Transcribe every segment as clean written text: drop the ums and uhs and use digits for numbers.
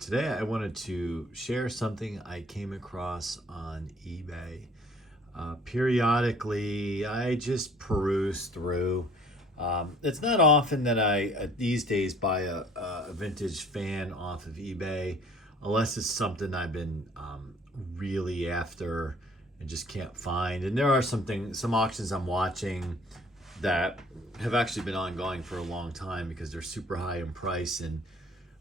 Today I wanted to share something I came across on eBay. Periodically, I just peruse through. It's not often that I, these days, buy a vintage fan off of eBay, unless it's something I've been really after and just can't find. And there are some auctions I'm watching that have actually been ongoing for a long time because they're super high in price, and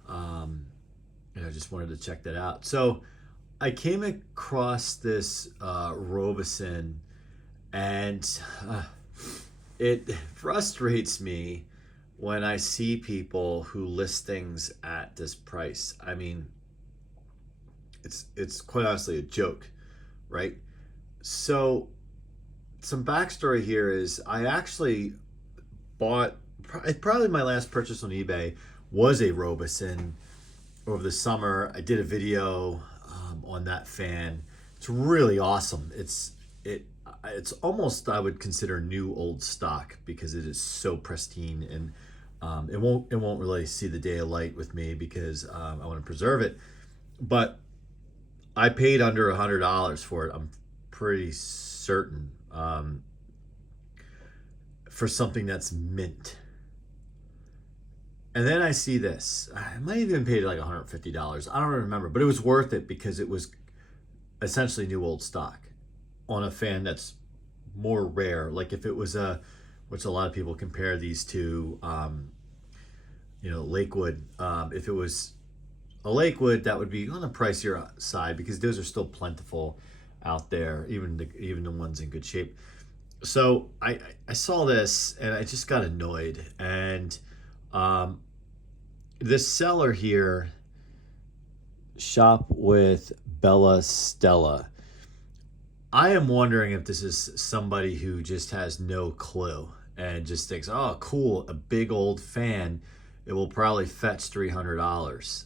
I just wanted to check that out. So I came across this Robeson, and it frustrates me when I see people who list things at this price. I mean, it's quite honestly a joke, right? So some backstory here is I actually bought, probably my last purchase on eBay was a Robeson over the summer. I did a video on that fan. It's really awesome. It's almost, I would consider, new old stock because it is so pristine, and it won't really see the day of light with me because I want to preserve it. But I paid under $100 for it. I'm pretty certain, for something that's mint. And then I see this. I might have even paid like $150. I don't remember, but it was worth it because it was essentially new old stock on a fan that's more rare. Like if it was which a lot of people compare these to, Lakewood. If it was a Lakewood, that would be on the pricier side because those are still plentiful out there, even the ones in good shape. So I saw this and I just got annoyed, and this seller here, Shop with Bella Stella. I am wondering if this is somebody who just has no clue and just thinks, oh, cool, a big old fan. It will probably fetch $300.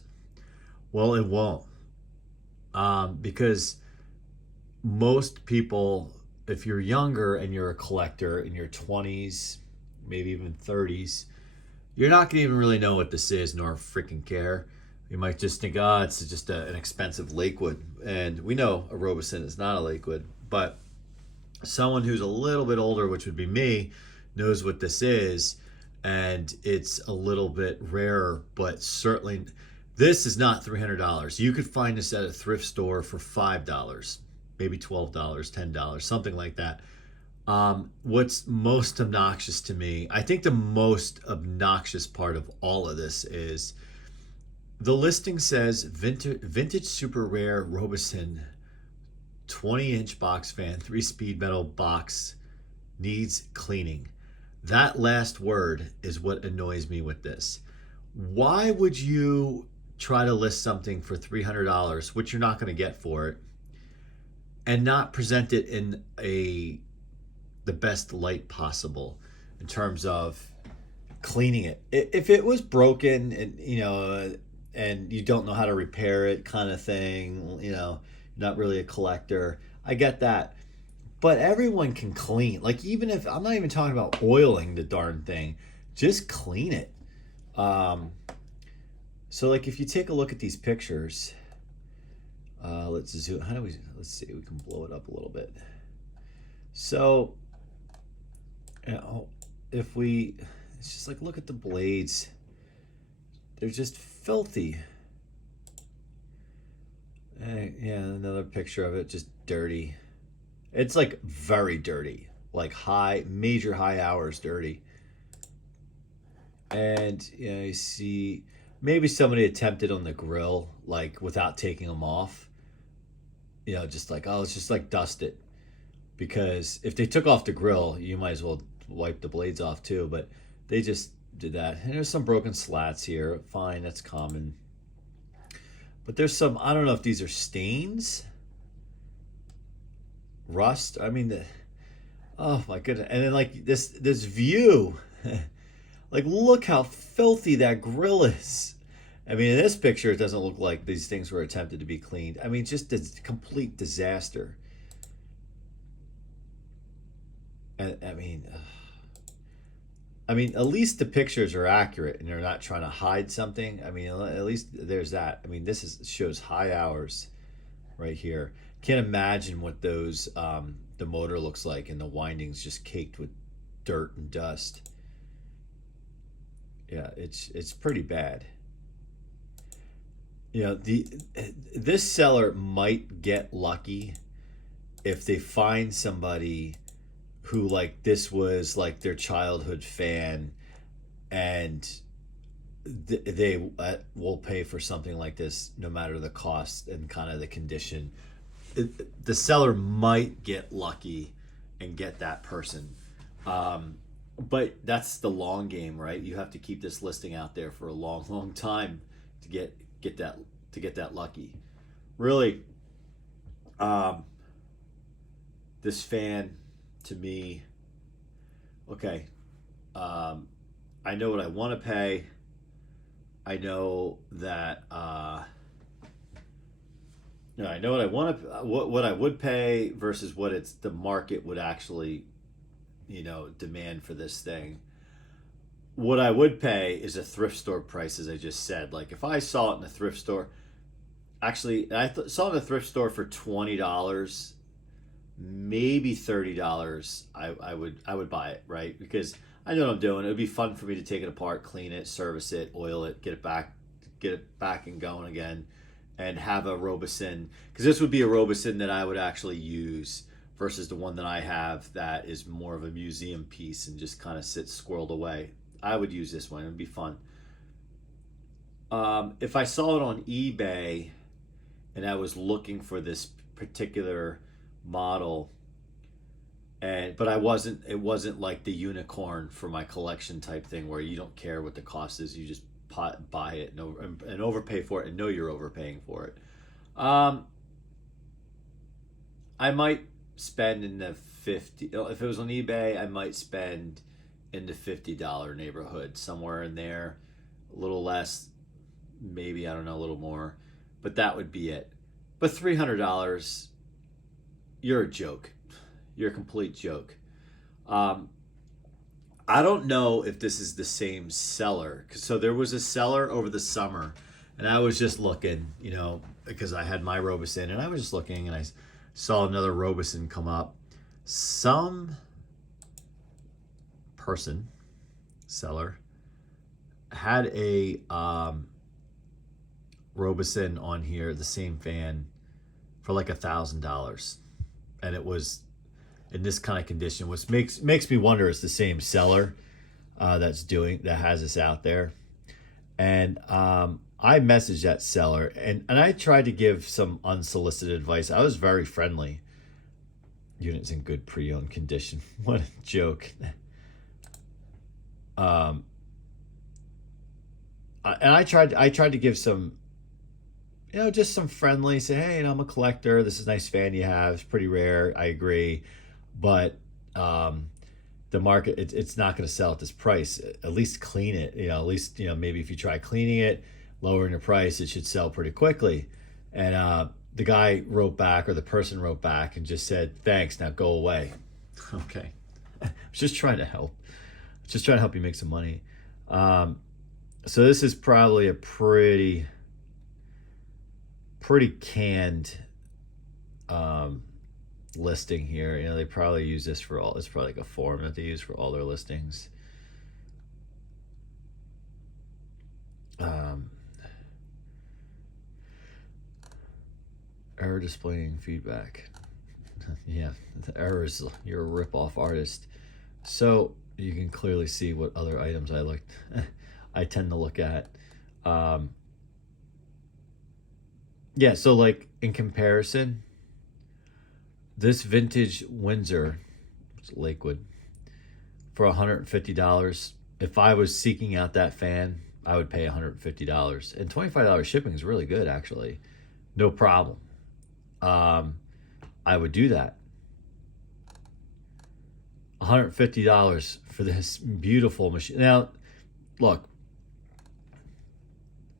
Well, it won't. Because most people, if you're younger and you're a collector in your 20s, maybe even 30s, you're not going to even really know what this is nor freaking care. You might just think, oh, it's just an expensive Lakewood. And we know a Robeson is not a Lakewood. But someone who's a little bit older, which would be me, knows what this is. And it's a little bit rarer, but certainly this is not $300. You could find this at a thrift store for $5, maybe $12, $10, something like that. What's most obnoxious to me, I think the most obnoxious part of all of this is the listing says vintage super rare Robeson 20-inch box fan, 3-speed metal box, needs cleaning. That last word is what annoys me with this. Why would you try to list something for $300, which you're not going to get for it, and not present it in the best light possible in terms of cleaning it? If it was broken and you don't know how to repair it, kind of thing, not really a collector, I get that. But everyone can clean. Like, even if I'm not even talking about oiling the darn thing, just clean it. So like if you take a look at these pictures, let's zoom. Let's see, we can blow it up a little bit. So, it's just like, look at the blades. They're just filthy. Yeah, another picture of it, just dirty. It's like very dirty, like major high hours dirty. And you see maybe somebody attempted on the grill, like without taking them off. Just like, oh, let's just like dust it. Because if they took off the grill, you might as well wipe the blades off too. But they just did that. And there's some broken slats here. Fine, that's common. But there's some, I don't know if these are stains, rust. I mean, oh my goodness. And then like this view, like look how filthy that grill is. I mean, in this picture, it doesn't look like these things were attempted to be cleaned. I mean, just a complete disaster. And I mean, I mean, at least the pictures are accurate and they're not trying to hide something. I mean, at least there's that. I mean, shows high hours right here. Can't imagine what those the motor looks like, and the windings just caked with dirt and dust. Yeah, it's pretty bad. You know, this seller might get lucky if they find somebody who, like, this was like their childhood fan, and they will pay for something like this no matter the cost and kind of the condition. The seller might get lucky and get that person, but that's the long game, right? You have to keep this listing out there for a long, long time to get that lucky. Really, this fan, to me, okay, I know what I want to pay. I know that I know what I want to, what I would pay versus what the market would actually, demand for this thing. What I would pay is a thrift store price, as I just said. Like, if I saw it in a thrift store, actually, saw it in a thrift store for $20, maybe $30. I would buy it, right? Because I know what I'm doing. It would be fun for me to take it apart, clean it, service it, oil it, get it back and going again, and have a Robeson. Because this would be a Robeson that I would actually use versus the one that I have that is more of a museum piece and just kind of sits squirreled away. I would use this one. It would be fun. If I saw it on eBay and I was looking for this particular model, but it wasn't like the unicorn for my collection type thing where you don't care what the cost is, you just buy it and overpay for it and know you're overpaying for it. I might spend in the 50, if it was on eBay, I might spend in the $50 neighborhood, somewhere in there, a little less, maybe, I don't know, a little more, but that would be it. But $300, you're a joke. You're a complete joke. I don't know if this is the same seller. So there was a seller over the summer, and I was just looking, because I had my Robeson, and I was just looking, and I saw another Robeson come up. Some seller, had a Robeson on here, the same fan, for like $1,000, and it was in this kind of condition, which makes me wonder it's the same seller that has this out there. And I messaged that seller, and I tried to give some unsolicited advice. I was very friendly. Unit's in good pre-owned condition. What a joke. And I tried to give some, just some friendly, say, hey, I'm a collector. This is a nice fan you have. It's pretty rare. I agree. But the market, it's not going to sell at this price. At least clean it. At least, maybe if you try cleaning it, lowering the price, it should sell pretty quickly. And the guy wrote back, or the person wrote back, and just said, thanks, now go away. Okay. I was just trying to help. Just trying to help you make some money. So this is probably a pretty canned listing here. They probably use this for all. It's probably like a form that they use for all their listings. Error displaying feedback. Yeah, the error is you're a rip-off artist. So you can clearly see what other items I looked. I tend to look at. Yeah, so like in comparison, this vintage Windsor, Lakewood, for $150. If I was seeking out that fan, I would pay $150. And $25 shipping is really good, actually. No problem. I would do that. $150 for this beautiful machine. Now, look,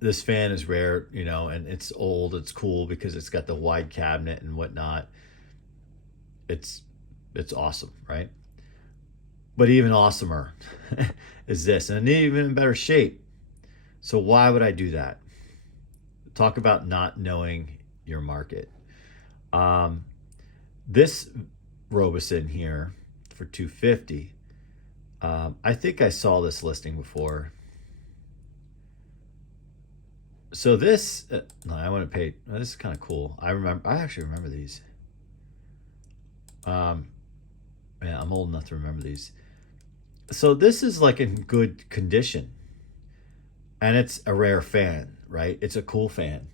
this fan is rare, and it's old. It's cool because it's got the wide cabinet and whatnot. It's awesome, right? But even awesomer is this, and even in better shape. So why would I do that? Talk about not knowing your market. This Robeson here for $250. I think I saw this listing before. So this, no, I want to pay. This is kind of cool. I actually remember these. Yeah, I'm old enough to remember these. So this is like in good condition, and it's a rare fan, right? It's a cool fan.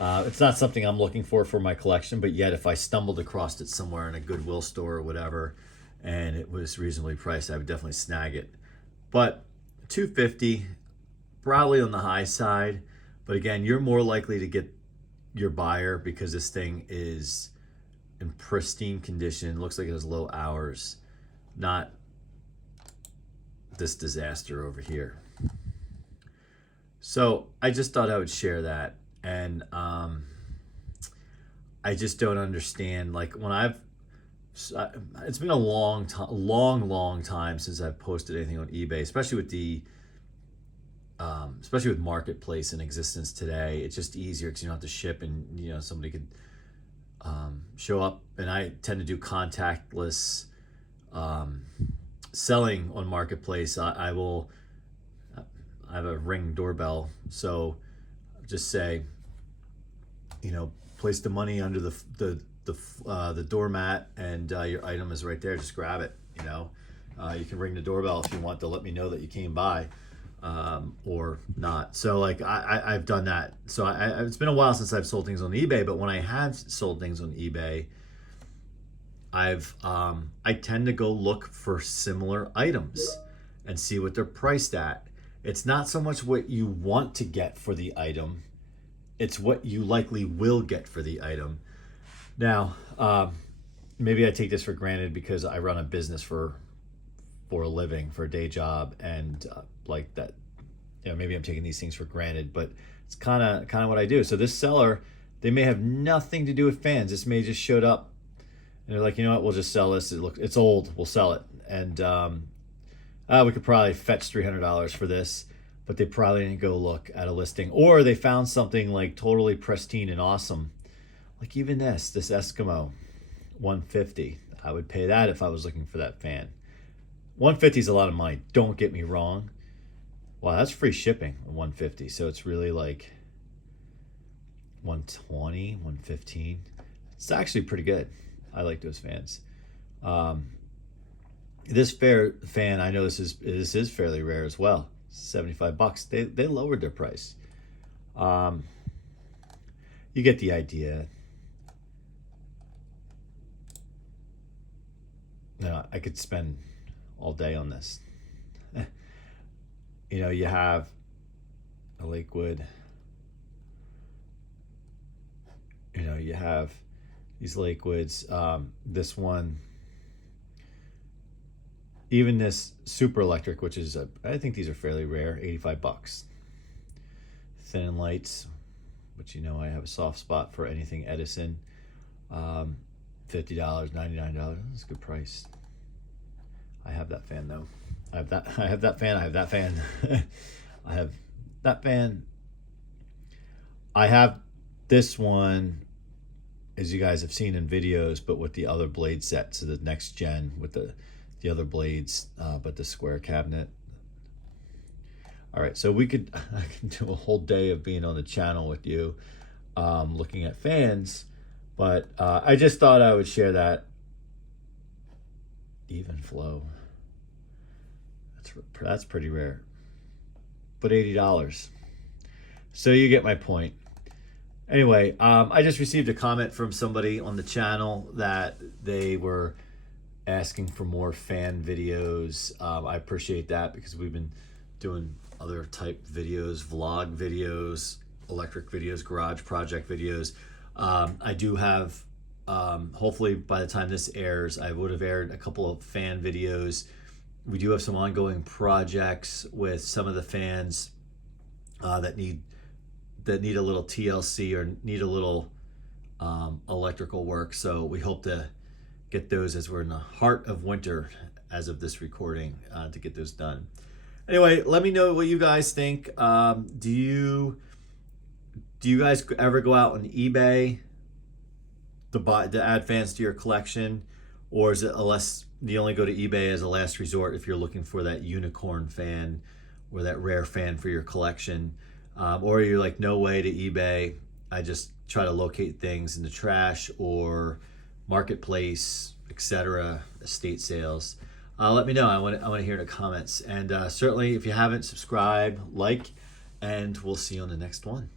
It's not something I'm looking for my collection, but yet if I stumbled across it somewhere in a Goodwill store or whatever, and it was reasonably priced, I would definitely snag it. But $250, probably on the high side. But again, you're more likely to get your buyer because this thing is in pristine condition. Looks like it has low hours, not this disaster over here. So I just thought I would share that. And I just don't understand, like when it's been a long time since I've posted anything on eBay, especially with marketplace in existence today. It's just easier because you don't have to ship, and somebody could show up. And I tend to do contactless selling on marketplace. I have a Ring doorbell, so just say, place the money under the doormat, and your item is right there. Just grab it. You can ring the doorbell if you want to let me know that you came by, or not. So like I've done that. So it's been a while since I've sold things on eBay, but when I have sold things on eBay, I tend to go look for similar items and see what they're priced at. It's not so much what you want to get for the item, it's what you likely will get for the item. Now, maybe I take this for granted because I run a business for a living, for a day job, and like that, maybe I'm taking these things for granted, but it's kind of what I do. So this seller, they may have nothing to do with fans. This may just showed up, and they're like, you know what, we'll just sell this. It's old, we'll sell it, and we could probably fetch $300 for this, but they probably didn't go look at a listing, or they found something like totally pristine and awesome, like even this Eskimo, $150. I would pay that if I was looking for that fan. $150 is a lot of money. Don't get me wrong. Wow, that's free shipping, $150. So it's really like $120, $115. It's actually pretty good. I like those fans. This fan, I know this is fairly rare as well. $75. They lowered their price. You get the idea. I could spend all day on this. You have a Lakewood. You have these Lakewoods. This one, even this super electric, which is I think these are fairly rare, $85. Thin and lights, which I have a soft spot for anything Edison. $50, $99. That's a good price. I have that fan though. I have that fan. I have that fan. I have that fan. I have this one, as you guys have seen in videos, but with the other blade set, so the next gen with the other blades, but the square cabinet. All right, so I can do a whole day of being on the channel with you, looking at fans, but I just thought I would share that. Even flow. That's pretty rare, but $80. So you get my point. Anyway, I just received a comment from somebody on the channel that they were asking for more fan videos. I appreciate that because we've been doing other type videos, vlog videos, electric videos, garage project videos. I do have, hopefully by the time this airs, I would have aired a couple of fan videos. We do have some ongoing projects with some of the fans that need a little TLC or need a little electrical work. So we hope to get those as we're in the heart of winter as of this recording to get those done. Anyway, let me know what you guys think. Do you guys ever go out on eBay to add fans to your collection, or is it do you only go to eBay as a last resort if you're looking for that unicorn fan or that rare fan for your collection, or you're like, no way to eBay? I just try to locate things in the trash or marketplace, etc., estate sales. Let me know. I want to hear in the comments, and certainly if you haven't, subscribe, like, and we'll see you on the next one.